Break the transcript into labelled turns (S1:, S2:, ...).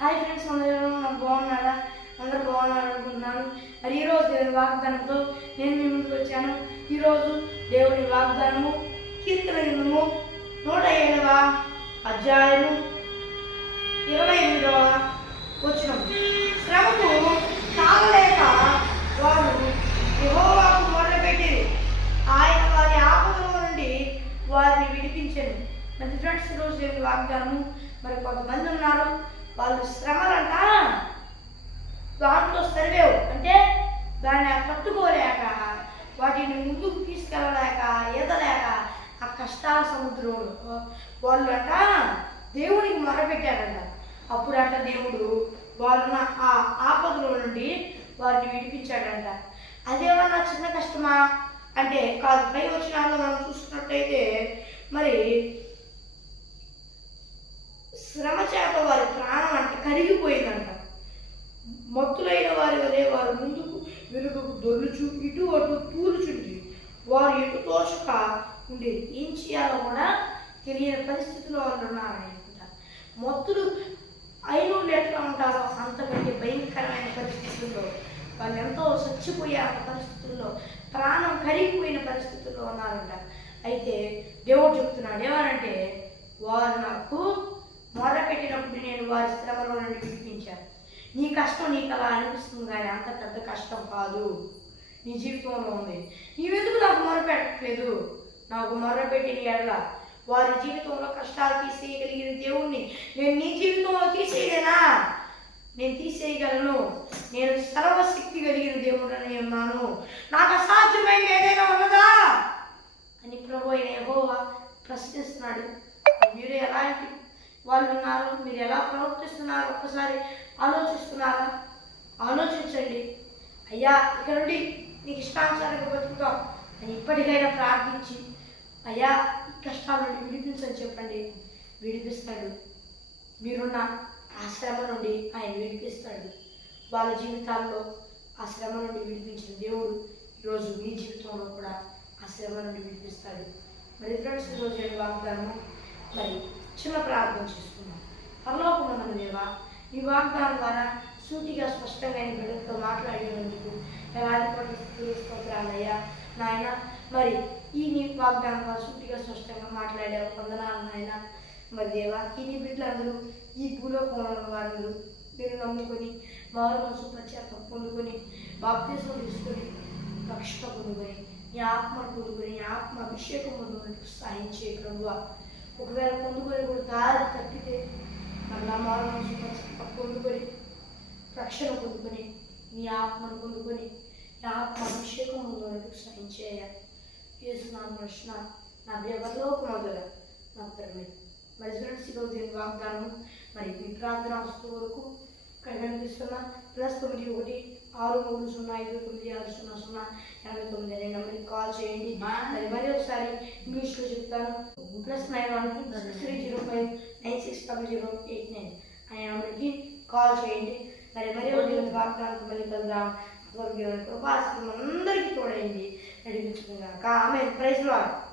S1: Hi friends అందరూ బాగున్నారా? అందరూ బాగున్నారు అనుకుంటున్నాను మరి ఈరోజు దేవుని వాగ్దానంతో నేను మీ ముందుకు వచ్చాను. ఈరోజు దేవుని వాగ్దానము కీర్తన గ్రంథము నూట ఏడవ అధ్యాయము ఇరవై ఎనిమిదవ వచ్చిన శ్రమకు తాగలేక వారు యహోవాకు మొదలుపెట్టి ఆయన వారి ఆపదల నుండి వారిని విడిపించాను. మరి ఫ్రెండ్స్ ఈరోజు దేవుని వాగ్దానము మరి కొంతమంది ఉన్నారు. వాళ్ళు శ్రమలంట. దాంట్లో సర్వేవు. అంటే దాన్ని పట్టుకోలేక వాటిని ముందుకు తీసుకెళ్ళలేక ఈదలేక ఆ కష్టాల సముద్రంలో వాళ్ళు అంట దేవుడికి మొరపెట్టారంట. అప్పుడంట దేవుడు వాళ్ళ ఆ ఆపదలో నుండి వారిని విడిపించాడంట. అదేమన్నా చిన్న కష్టమా? అంటే కాదు పై వచ్చినాల్లో మనం చూసుకున్నట్టయితే మరి శ్రమ చేత వారి ప్రాణం అంటే కరిగిపోయిందంట మత్తులైన వారి వలె వారు ముందుకు వెనుకకు దొరుచు ఇటు అటు తూలుచుండి. వారు ఎటు తోచక ఉండేది ఏం చేయాలో కూడా తెలియని పరిస్థితిలో వాళ్ళు ఉన్నారనుకుంట. మత్తులు అయిన ఎట్లా ఉంటారో అంతకంటే భయంకరమైన పరిస్థితుల్లో వాళ్ళు ఎంతో చచ్చిపోయే పరిస్థితుల్లో ప్రాణం కరిగిపోయిన పరిస్థితుల్లో ఉన్నారంట. అయితే దేవుడు చెప్తున్నాడు ఏమనంటే వారు నాకు మొదలుపెట్టినప్పుడు నేను వారి శ్రమలో నుండి విడిపించాను. నీ కష్టం నీకు అలా అనిపిస్తుంది కానీ అంత పెద్ద కష్టం కాదు. నీ జీవితంలో ఉంది. నీవెందుకు నాకు మొరపెట్టట్లేదు నాకు మొరపెట్టిన ఎడల వారి జీవితంలో కష్టాలు తీసేయగలిగిన దేవుణ్ణి నేను నీ జీవితంలో తీసేయలేనా? నేను తీసేయగలను. నేను సర్వశక్తి కలిగిన దేవుడని ఉన్నాను నాకు అసాధ్యమైంది ఏదైనా ఉన్నదా? అని ప్రభు అయిన ప్రశ్నిస్తున్నాడు. మీరు ఎలాంటి వాళ్ళు ఉన్నారు మీరు ఎలా ప్రవర్తిస్తున్నారు ఒక్కసారి ఆలోచిస్తున్నారా? ఆలోచించండి. అయ్యా ఇక్కడ నుండి నీకు ఇష్టానుసారంగా బతుకుతాం. అని ఇప్పటికైనా ప్రార్థించి అయ్యా ఈ కష్టాల నుండి విడిపించని చెప్పండి. విడిపిస్తాడు. మీరున్న ఆ శ్రమ నుండి ఆయన విడిపిస్తాడు. వాళ్ళ జీవితాల్లో ఆ శ్రమ నుండి విడిపించిన దేవుడు ఈరోజు మీ జీవితంలో కూడా ఆ శ్రమ నుండి విడిపిస్తాడు. మరి ఫ్రెండ్స్ ఈరోజు వాగ్దానం మరి చిన్న ప్రార్థన చేసుకున్నాం. పరలోకం దేవా ఈ వాగ్దానం ద్వారా సూటిగా స్పష్టంగా బిడ్డలతో మాట్లాడినందుకు ఎలాంటి పరిస్థితులు స్తోత్రాలయ్యా నాయన మరి ఈ నీ వాగ్దానం ద్వారా సూటిగా స్పష్టంగా మాట్లాడావు వందనాలు నాయన. మరి దేవా ఈ నీ బిడ్డలందరూ ఈ భూలోకంలో ఉన్న వారందరూ మీరు నమ్ముకొని వారు మనసు ప్రత్యేక పొందుకొని బాప్తీసం తీసుకొని రక్షణ పొందుకొని నీ ఆత్మ పొందుకొని నీ ఆత్మ అభిషేకం పొందుకొని సాయం చేయ ఒకవేళ పొందుకొని కూడా దారి తప్పితే మళ్ళా మారు మనసు పొందుకొని రక్షణ పొందుకొని నీ ఆత్మను పొందుకొని నీ ఆత్మ అభిషేకం ముందు సాయం చేయ ప్రశ్న నా వ్యవలోక మొదల మాత్రమే మరి ఫ్రెండ్స్ ఈరోజు దీని వాగ్దానం మరి మీ ప్రార్థన వస్తువు వరకు ఇక్కడ కనిపిస్తున్న ప్లస్ తొమ్మిది ఒకటి. ఆరు మూడు సున్నా ఐదు తొమ్మిది ఆరు సున్నా సున్నా ఎనభై తొమ్మిది అనే నెంబర్కి కాల్ చేయండి. మరి మరి ఒకసారి ఇంగ్లీష్లో చెప్తాను. Plus nine one six three zero five nine six double zero eight nine అనే నెంబర్కి కాల్ చేయండి. మరి మరి ఒక వాగ్దానం మళ్ళీ కలుద్దాం అందరికీ తోడైంది. నడిపించుకుందాం. ఆమె ప్రైజ్ లాడ్.